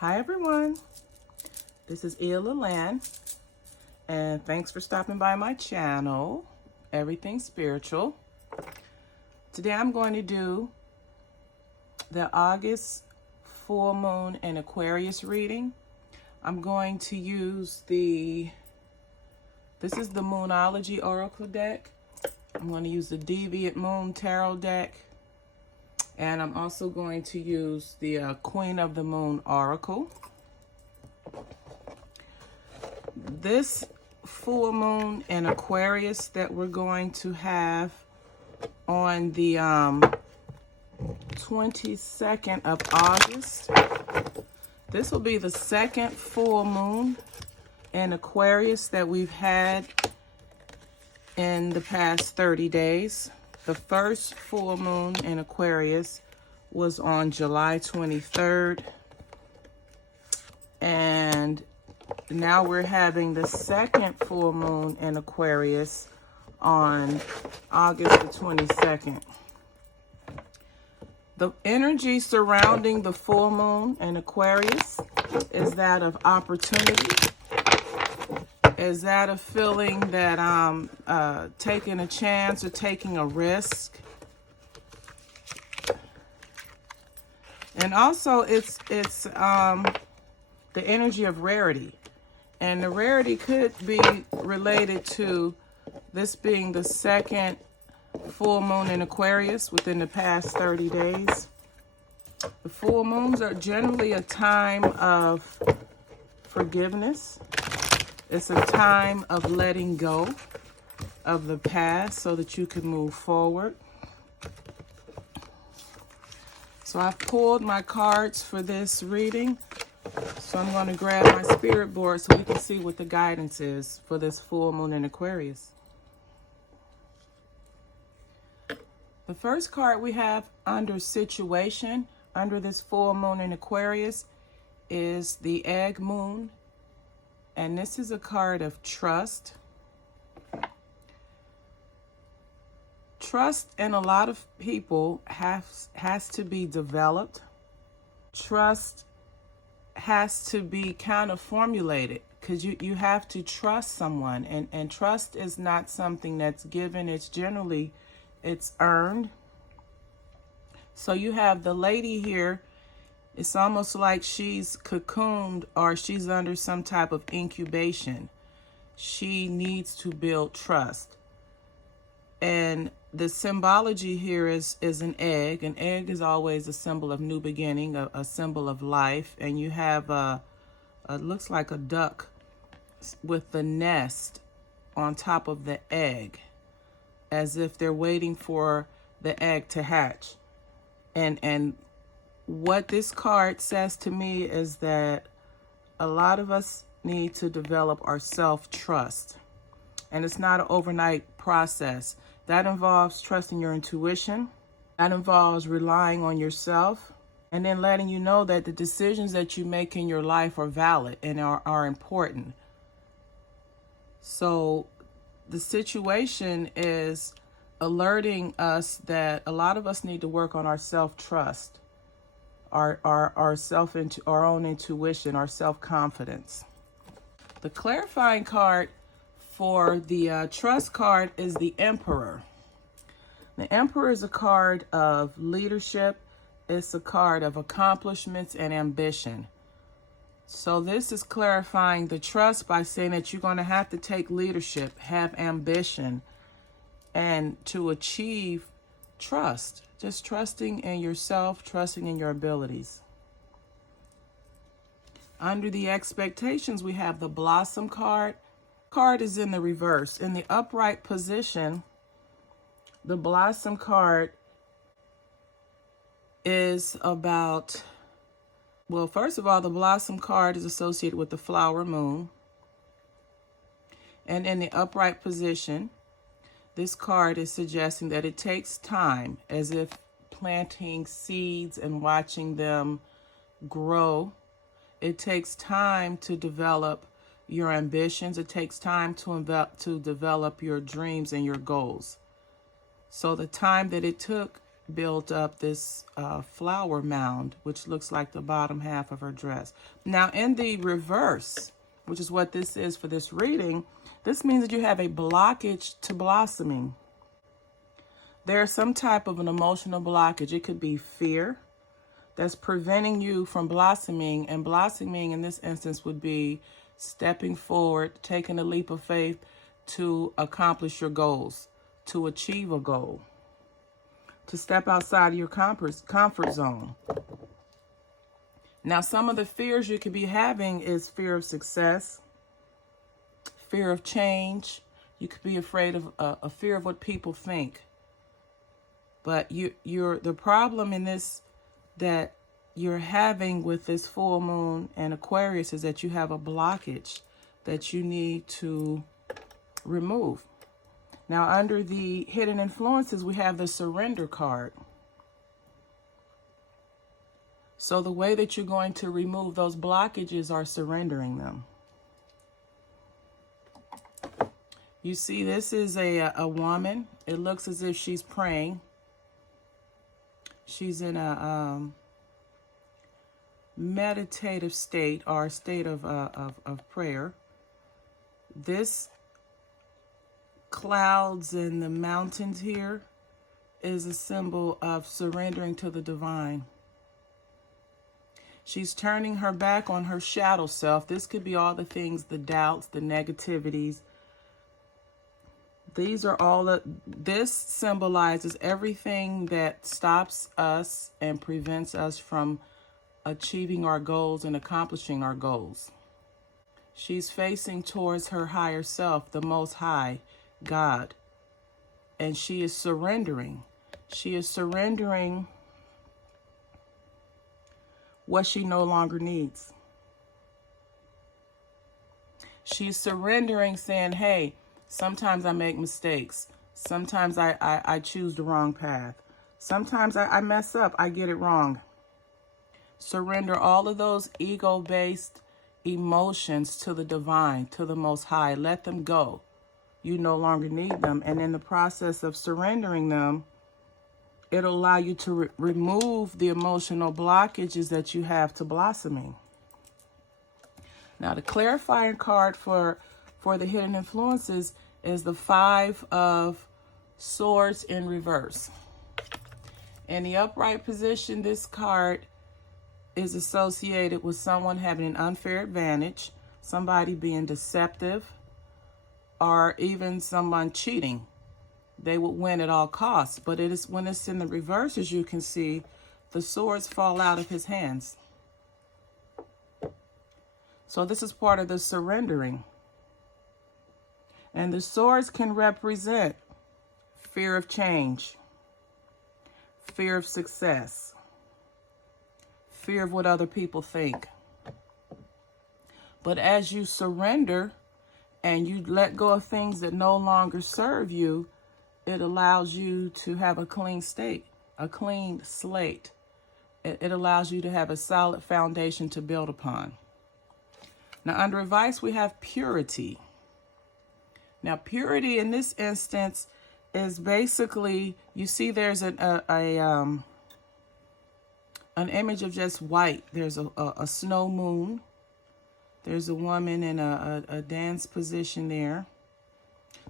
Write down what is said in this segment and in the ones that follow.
Hi everyone, this is Ila Lan, and thanks for stopping by my channel, Everything Spiritual. Today I'm going to do the August full moon and Aquarius reading. I'm going to use this is the Moonology Oracle deck. I'm going to use the Deviant Moon Tarot deck, and I'm also going to use the Queen of the Moon Oracle. This full moon in Aquarius that we're going to have on the 22nd of August. This will be the second full moon in Aquarius that we've had in the past 30 days. The first full moon in Aquarius was on July 23rd. And now we're having the second full moon in Aquarius on August the 22nd. The energy surrounding the full moon in Aquarius is that of opportunity, is that of feeling that taking a chance or taking a risk. And also it's the energy of rarity. And the rarity could be related to this being the second full moon in Aquarius within the past 30 days. The full moons are generally a time of forgiveness. It's a time of letting go of the past so that you can move forward. So I've pulled my cards for this reading. So I'm going to grab my spirit board so we can see what the guidance is for this full moon in Aquarius. The first card we have under situation, under this full moon in Aquarius, is the egg moon. And this is a card of trust. Trust in a lot of people has to be developed. Trust has to be kind of formulated, because you have to trust someone, and trust is not something that's given. It's earned. So you have the lady here. It's almost like she's cocooned, or she's under some type of incubation. She needs to build trust. And the symbology here is an egg. An egg is always a symbol of new beginning, a symbol of life. And you have it looks like a duck with the nest on top of the egg, as if they're waiting for the egg to hatch. And what this card says to me is that a lot of us need to develop our self-trust. And it's not an overnight process. That involves trusting your intuition. That involves relying on yourself, and then letting you know that the decisions that you make in your life are valid and are important. So the situation is alerting us that a lot of us need to work on our self-trust, our own intuition, our self-confidence. The clarifying card for the trust card is the Emperor. The Emperor is a card of leadership. It's a card of accomplishments and ambition. So this is clarifying the trust by saying that you're going to have to take leadership, have ambition, and to achieve trust. Just trusting in yourself, trusting in your abilities. Under the expectations, we have the Blossom card. Card is in the reverse. In the upright position, the Blossom card is about, well, first of all, the Blossom card is associated with the flower moon. And in the upright position, this card is suggesting that it takes time, as if planting seeds and watching them grow. It takes time to develop your ambitions. It takes time to develop your dreams and your goals. So the time that it took built up this flower mound, which looks like the bottom half of her dress. Now, in the reverse, which is what this is for this reading, this means that you have a blockage to blossoming. There's some type of an emotional blockage. It could be fear that's preventing you from blossoming. And blossoming in this instance would be stepping forward, taking a leap of faith to accomplish your goals, to achieve a goal, to step outside of your comfort zone. Now, some of the fears you could be having is fear of success, fear of change. You could be afraid of a fear of what people think. But the problem in this that you're having with this full moon and Aquarius is that you have a blockage that you need to remove. Now, under the hidden influences, we have the surrender card. So the way that you're going to remove those blockages are surrendering them. You see, this is a woman. It looks as if she's praying. She's in a meditative state or a state of prayer. This clouds in the mountains here is a symbol of surrendering to the divine. She's turning her back on her shadow self. This could be all the things, the doubts, the negativities. These are all this symbolizes everything that stops us and prevents us from achieving our goals and accomplishing our goals. She's facing towards her higher self, the Most High, God, and she is surrendering. She is surrendering what she no longer needs. She's surrendering, saying, hey, sometimes I make mistakes. Sometimes I choose the wrong path. Sometimes I mess up. I get it wrong. Surrender all of those ego-based emotions to the divine, to the Most High. Let them go. You no longer need them. And in the process of surrendering them, it'll allow you to remove the emotional blockages that you have to blossoming. Now, the clarifying card for the hidden influences is the Five of Swords in reverse. In the upright position, this card is associated with someone having an unfair advantage, somebody being deceptive, or even someone cheating. They would win at all costs. But it is when it's in the reverse, as you can see, the swords fall out of his hands. So this is part of the surrendering. And the swords can represent fear of change, fear of success, fear of what other people think. But as you surrender and you let go of things that no longer serve you, it allows you to have a clean state, a clean slate. It allows you to have a solid foundation to build upon. Now, under advice, we have purity. Now, purity in this instance is basically, you see there's an image of just white. There's a snow moon. There's a woman in a dance position there.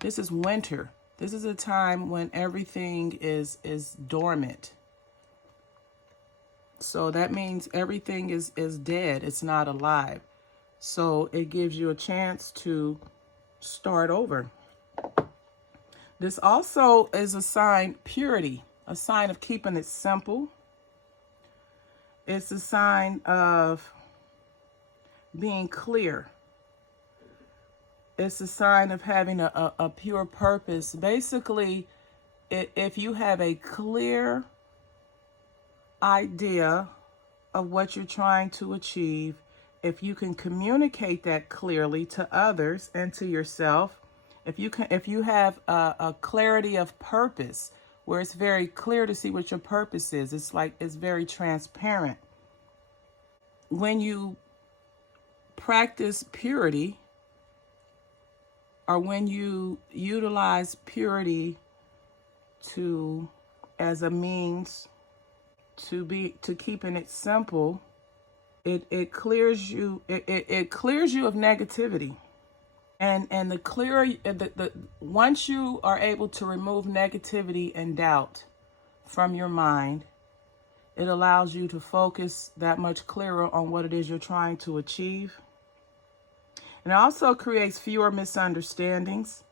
This is winter. This is a time when everything is dormant. So that means everything is dead. It's not alive. So it gives you a chance to start over. This also is a sign, purity, a sign of keeping it simple. It's a sign of being clear. It's a sign of having a pure purpose. Basically, if you have a clear idea of what you're trying to achieve, if you can communicate that clearly to others and to yourself, if you have a clarity of purpose where it's very clear to see what your purpose is, it's very transparent. When you practice purity, or when you utilize purity to as a means to keeping it simple, it clears you it clears you of negativity. And the clearer the once you are able to remove negativity and doubt from your mind, it allows you to focus that much clearer on what it is you're trying to achieve. And it also creates fewer misunderstandings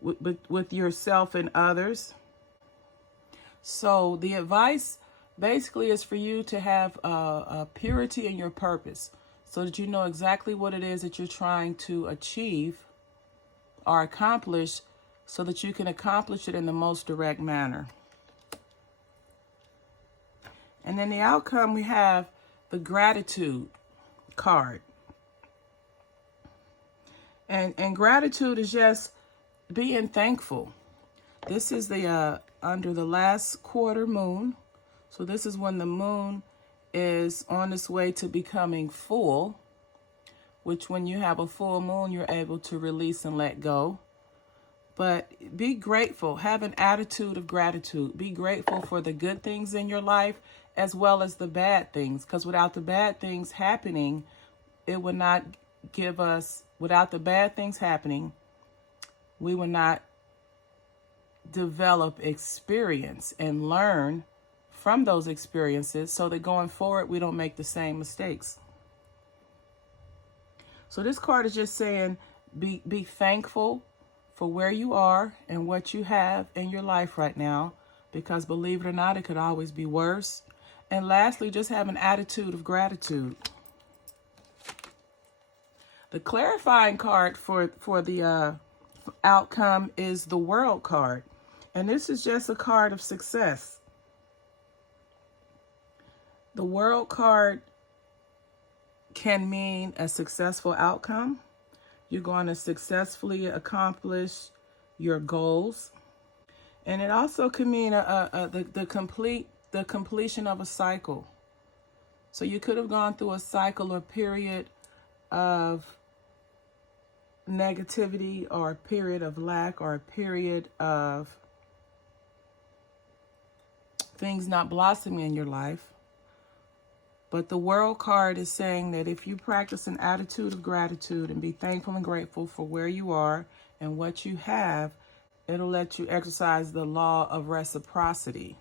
with yourself and others. So the advice basically is for you to have a purity in your purpose, so that you know exactly what it is that you're trying to achieve or accomplish, so that you can accomplish it in the most direct manner. And then the outcome, we have the gratitude card. And gratitude is just being thankful. This is the under the last quarter moon. So this is when the moon is on its way to becoming full, which when you have a full moon, you're able to release and let go. But be grateful. Have an attitude of gratitude. Be grateful for the good things in your life as well as the bad things. Because without the bad things happening, it would not give us, without the bad things happening, we would not develop experience and learn from those experiences, so that going forward, we don't make the same mistakes. So this card is just saying, be thankful for where you are and what you have in your life right now, because believe it or not, it could always be worse. And lastly, just have an attitude of gratitude. The clarifying card for the outcome is the World card. And this is just a card of success. The World card can mean a successful outcome. You're going to successfully accomplish your goals. And it also can mean the completion of a cycle. So you could have gone through a cycle or period of negativity, or a period of lack, or a period of things not blossoming in your life. But the World card is saying that if you practice an attitude of gratitude and be thankful and grateful for where you are and what you have, it'll let you exercise the law of reciprocity.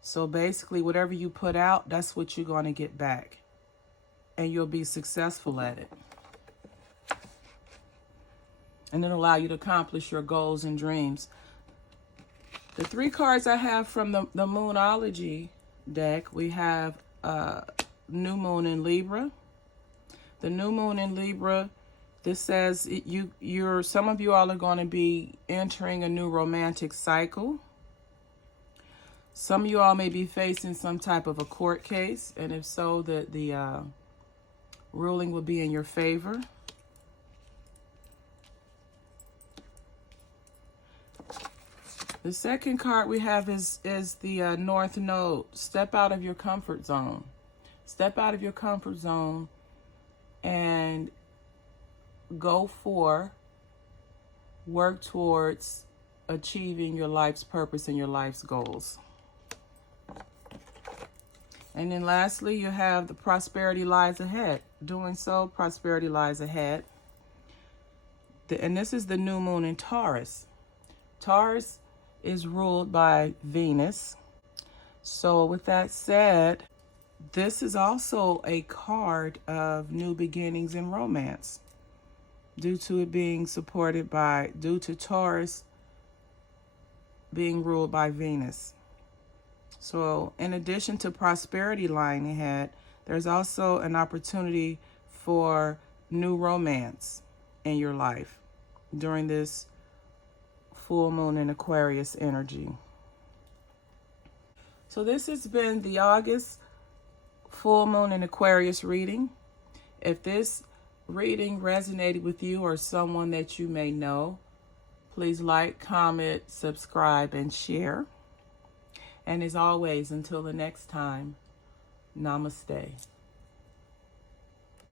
So basically, whatever you put out, that's what you're going to get back. And you'll be successful at it. And it'll allow you to accomplish your goals and dreams. The 3 cards I have from the Moonology deck, we have New Moon in Libra. The New Moon in Libra, this says some of you all are going to be entering a new romantic cycle. Some of you all may be facing some type of a court case, and if so, the ruling will be in your favor. The second card we have is the North Node. Step out of your comfort zone. Step out of your comfort zone and work towards achieving your life's purpose and your life's goals. And then lastly, you have the prosperity lies ahead. Doing so, prosperity lies ahead. And this is the new moon in Taurus. Taurus is ruled by Venus. So with that said, this is also a card of new beginnings in romance, due to it being due to Taurus being ruled by Venus. So in addition to prosperity lying ahead, there's also an opportunity for new romance in your life during this full moon in Aquarius energy. So this has been the August full moon in Aquarius reading. If this reading resonated with you or someone that you may know, please like, comment, subscribe, and share. And as always, until the next time, namaste.